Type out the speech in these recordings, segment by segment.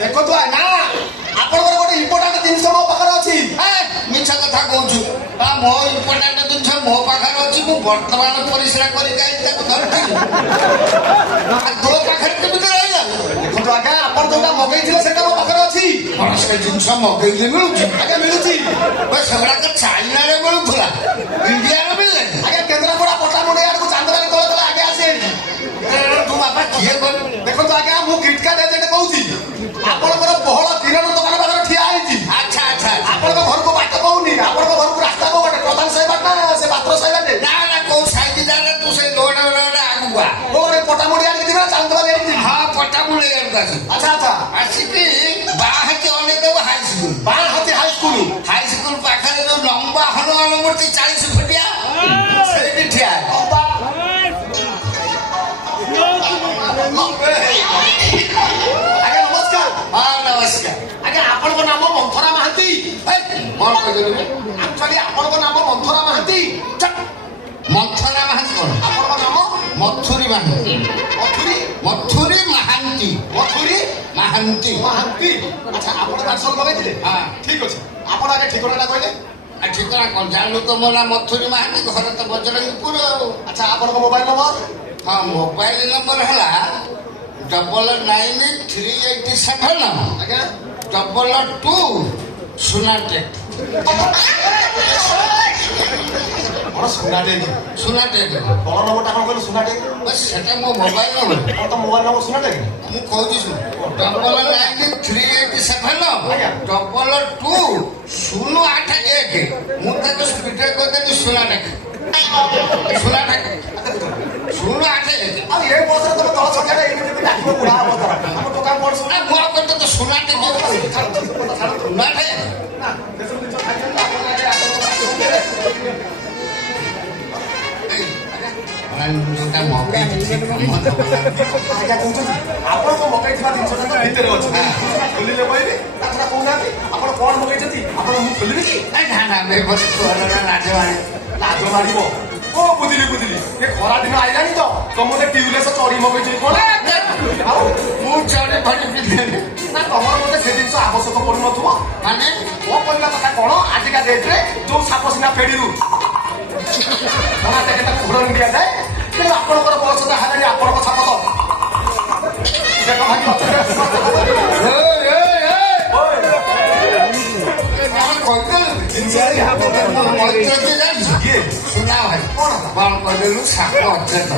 ଦେଖନ୍ତୁ ନା ଆପଣଙ୍କର ଗୋଟେ ଇମ୍ପୋର୍ଟାଣ୍ଟ ଜିନିଷ ମୋ ପାଖରେ ଅଛି। ମିଛ କଥା କହୁଛୁ। ମୋ ଇମ୍ପୋର୍ଟାଣ୍ଟ ଜିନିଷ ମୋ ପାଖରେ ଅଛି। ମୁଁ ବର୍ତ୍ତମାନ ପରିଶ୍ରା କରି ଯାଇ ତାକୁ ଧରିଥିଲି। ତୋ ପାଖରେ କେମିତି ରହିଲା? ଦେଖନ୍ତୁ ଆଜ୍ଞା ଆପଣ ଯୋଉଟା ମଗେଇଥିଲେ ସେଟା ମୋ ପାଖରେ ଅଛି। କଣ ସେ ଜିନିଷ ମଗେଇଲେ ମିଳୁଛି? ଆଜ୍ଞା ମିଳୁଛି। ସେଗୁଡାକ ଚାଇନାରେ ମିଳୁଥିଲା, ଇଣ୍ଡିଆରେ ମିଳିଲାନି। ଆଜ୍ଞା କେନ୍ଦ୍ରାପଡ଼ା ପଟାମୁଣ୍ଡି ଆଡକୁ ଚାନ୍ଦରାରେ ତଳେ ତଳେ ଆଜ୍ଞା ଆସେ। ତୁ ବାପା କିଏ କରୁ? ଦେଖନ୍ତୁ ଆଜ୍ଞା ମୁଁ କିଟକାଟ ଏଜେଣ୍ଟ କହୁଛି। ଆପଣଙ୍କର ବହଳ କିରଣ ଦୋକାନ ପାଖରେ ଠିଆ ହେଇଛି। ଆଚ୍ଛା ଆଚ୍ଛା। ଆପଣଙ୍କ ଘରକୁ ବାଟ କହୁନି। ଆପଣଙ୍କ ଘରକୁ ରାସ୍ତା କୋଉ ବାଟେ? ପ୍ରଧାନ ସାହି ବାଟ ନା ସେ ପାତ୍ର ସାହି ବାଟେ? ନା ନା କୋଉ ସାଇଜ ଜାଣେ ତୁ ସେଇ ରୋଡ ଆଗୁଆ କୋଉଠି ପଟାମୁଣ୍ଡି ଆଡିକି ଯିବେ ନା ଚାନ୍ଦବାଲି ଆଡିକି ଯିବେ? ହଁ ପଟାମୁଣ୍ଡି ଆଡକୁ ଆସି ଆଚ୍ଛା ଆଚ୍ଛା। ଆସିକି ବାହାକି ଅନେଇ ଦେବୁ ହାଇସ୍କୁଲ। ବାହାତି ହାଇସ୍କୁଲ। ହାଇସ୍କୁଲ ପାଖରେ ଯୋଉ ଲମ୍ବା ହନୁମାନ ମୂର୍ତ୍ତି 40 ଫୁଟିଆ ସେଇଠି ଠିଆ। ଆଜ୍ଞା ନମସ୍କାର। ହଁ ନମସ୍କାର। ଆଜ୍ଞା ଆପଣଙ୍କ ନାମ ମନ୍ଥରା ମହାନ୍ତି? କଣ କହିଲୁ? ଆକ୍ଚୁଆଲି ଆପଣଙ୍କ ନାମ ମନ୍ଥରା ମହାନ୍ତି। ମନ୍ଥରା ମହାନ୍ତି କଣ? ଆପଣଙ୍କ ନାମ ମଥୁରୀ ମହାନ୍ତି। ମଥୁରୀ ମଥୁରୀ ମହାନ୍ତି। ମଥୁରୀ ମହାନ୍ତି। ମହାନ୍ତି। ଆଚ୍ଛା ଆପଣ ପାର୍ସଲ ମଗେଇଥିଲେ? ହଁ ଠିକ ଅଛି। ଆପଣ ଆଜ୍ଞା ଠିକଣାଟା କହିଲେ? ଠିକଣା କଣ ଜାଣିଲୁ ତ? ମୋ ନାଁ ମଥୁରୀ ମହାନ୍ତି, ଘର ତ ବଜରଙ୍ଗପୁର। ଆଚ୍ଛା ଆପଣଙ୍କ ମୋବାଇଲ ନମ୍ବର? ହଁ ମୋବାଇଲ ନମ୍ବର ହେଲା 993887 ଆଜ୍ଞା 22 ସୁନାଟେକ୍। କଣ ସୁନାଟେକ୍? ସୁନାଟେକ୍ କଣ ନମ୍ବରଟା କଣ କହିଲେ? ସୁନାଟେକ୍ ସେଟା ମୋ ମୋବାଇଲ ନମ୍ବର। କଣ ତ ମୋବାଇଲ ନମ୍ବର ସୁନାଟେକ୍? ମୁଁ କହୁଛି ଶୁଣ 993887 22 081। ମୁଁ ତାକୁ ସ୍ପିଡରେ କହିଦେଲି ସୁନାଟେକ୍। ସୁନାଟେକ୍ 081। ଆଉ ଏ ବସରେ ତମେ ଦଳ ସଂଖ୍ୟାଟା ଏମିତି ଡାକିବ ବୁଢା ଅବସ୍ଥାର। ଆମ ଦୋକାନ ବଡ ଶୁଣ। ମୁଁ ଆଉ କହିଲି ତ ସୁନାଟେକ୍। ସୁନାଟେକ୍ ନା ସେସବୁ ଜିନିଷ ଖାଇଛନ୍ତି ଆପଣ ଆଗେ ଆପଣଙ୍କ ଯୋଉଟା ମଗେଇଛି ଆଜ୍ଞା କହୁଛନ୍ତି ଆପଣଙ୍କ ମଗେଇଥିବା ଜିନିଷଟା ତ ଭିତରେ ଅଛି। ଖୋଲିଲେ କହିବେ ତା ଛଡା କହୁନାହାନ୍ତି ଆପଣ କଣ ମଗେଇଛନ୍ତି? ଆପଣ ମୁଁ ଖୋଲିବି କି? ନା ନା ଲାଜ ମାରେ। ଲାଜ ମାରିବ। ଓ ବୁଝିଲି ବୁଝିଲି। ଏ ଖରା ଦିନ ଆଇଲାଣି ତ ତମେ ଟ୍ୟୁବଲେସ୍ ଚଢି ମଗେଇଛି କଣ? ଆଉ ମୁଁ ଚଢି ଫଡ଼ି ପିନ୍ଧେନି। ନା ତମର ମତେ ସେ ଜିନିଷ ଆବଶ୍ୟକ ପଡୁନଥିବ। ମାନେ ମୋ କହିବା କଥା କଣ ଆଜିକା ଡେଟ୍ରେ ଯୋଉ ସାପ ସିନା ଫେଡ଼ିରୁ ତାକୁ ଘୋଡ଼ଣି ଦିଆଯାଏ, କିନ୍ତୁ ଆପଣଙ୍କର ବୟସ ଯାହା ହେଲାଣି ଆପଣଙ୍କ ଛାପ ତ ଦେଖ ଭାଇ ସୁନା ଭାଇ କଣ କହିଦେଲୁ? ସାପ ଅଚେତ।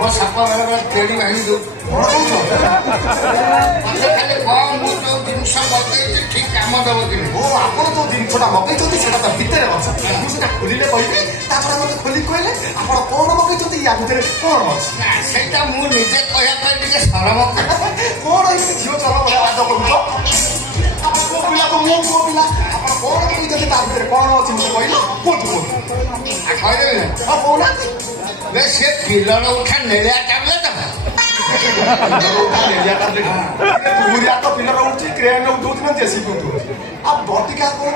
ମୋ ସାପ ବେଳେ ବେଳେ ତେଡ଼ି ଭାଙ୍ଗି ଦଉ। ମତେ ଖାଲି କଣ ମୁଁ ଯୋଉ ଜିନିଷ ମଗେଇଛି ଠିକ କାମ ଦବ କି? ଓ ଆପଣ ଯୋଉ ଜିନିଷଟା ମଗେଇଛନ୍ତି ସେଟା ତ ଭିତରେ ଅଛି। ମୁଁ ସେଟା ଖୋଲିଲେ କହିବି, ତାପରେ ମତେ ଖୋଲି କହିଲେ ଆପଣ କଣ ମଗେଇଛନ୍ତି ୟା ଭିତରେ କଣ ଅଛି? ନା ସେଇଟା ମୁଁ ନିଜେ କହିବା ପାଇଁ ଟିକେ ସରମ। କଣ ଏମିତି ଝିଅ ଚଲ ଭଳିଆ ବାଦ କରୁଛ? ଆପଣ କୋଉ ପିଲା ତ ମୁଁ କୋଉ ପିଲା? ଆପଣ କଣ ମଗେଇଛନ୍ତି ତା ଭିତରେ କଣ ଅଛି ମତେ କହିଲେ? କୁହନ୍ତୁ କୁହନ୍ତୁ। କହିଦେବି ହଁ କହୁନାହାନ୍ତି। ସେ ପିଲର ଉଠା ନେଳିଆ ଟ୍ୟାବଲେଟ୍। ପୁରିଆ ତ ପିଲର ଉଠୁଛି, କ୍ରେନ୍ ଉଠଉଛି ନା ଜେସିବି ଉଠଉଛି। ଆଉ ବଟିକା କଣ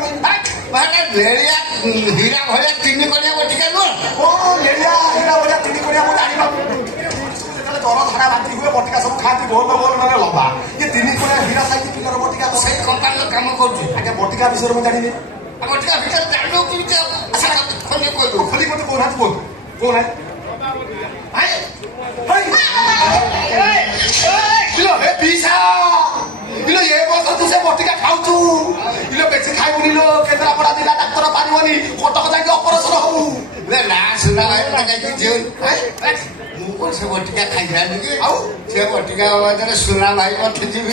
ମାନେ ନେଳିଆ ହୀରା ଭଳିଆ 3 କଣିଆ ବଟିକା ନୁହଁ? କଣ ନେଳିଆ ହୀରା ଭଳିଆ 3 କଣିଆ ମୁଁ ଜାଣିବାକୁ। ଯେତେବେଳେ ଜର ଝାଡା ବାନ୍ତି ହୁଏ ବଟିକା ସବୁ ଖାଆନ୍ତି ଗୋଲ ଗୋଲ ମାନେ ଲମ୍ବା। ଇଏ 3 କଣିଆ ହୀରା ସାଇଜ ପିଲର ବଟିକା ସେଇ କମ୍ପାନୀର କାମ କରୁଛି। ଆଜ୍ଞା ବଟିକା ବିଷୟରେ ମୁଁ ଜାଣିନି। ବଟିକା ଭିତରେ ଜାଣିବୁ କେମିତି? ଖୋଲି କହିବୁ। ଖୋଲି ମତେ କହୁନାହାନ୍ତି କୁହନ୍ତୁ କହୁନାହାନ୍ତି। ଏ ବର୍ଷ ତୁ ସେ ବଟିକା ଖାଉଛୁ ଇଲୋ ବେଶୀ ଖାଇବୁନି ଲୋ। କେନ୍ଦ୍ରାପଡ଼ା ଜିଲ୍ଲା ଡାକ୍ତର ପାରିବନି, କଟକ ଯାଇକି ଅପରେସନ ହବୁ। ନା ସୁନା ଭାଇ ମୁଁ କଣ ସେ ବଟିକା ଖାଇଥାନ୍ତି କି? ଆଉ ସେ ବଟିକା ସୁନା ଭାଇ ମତେ ଯିବି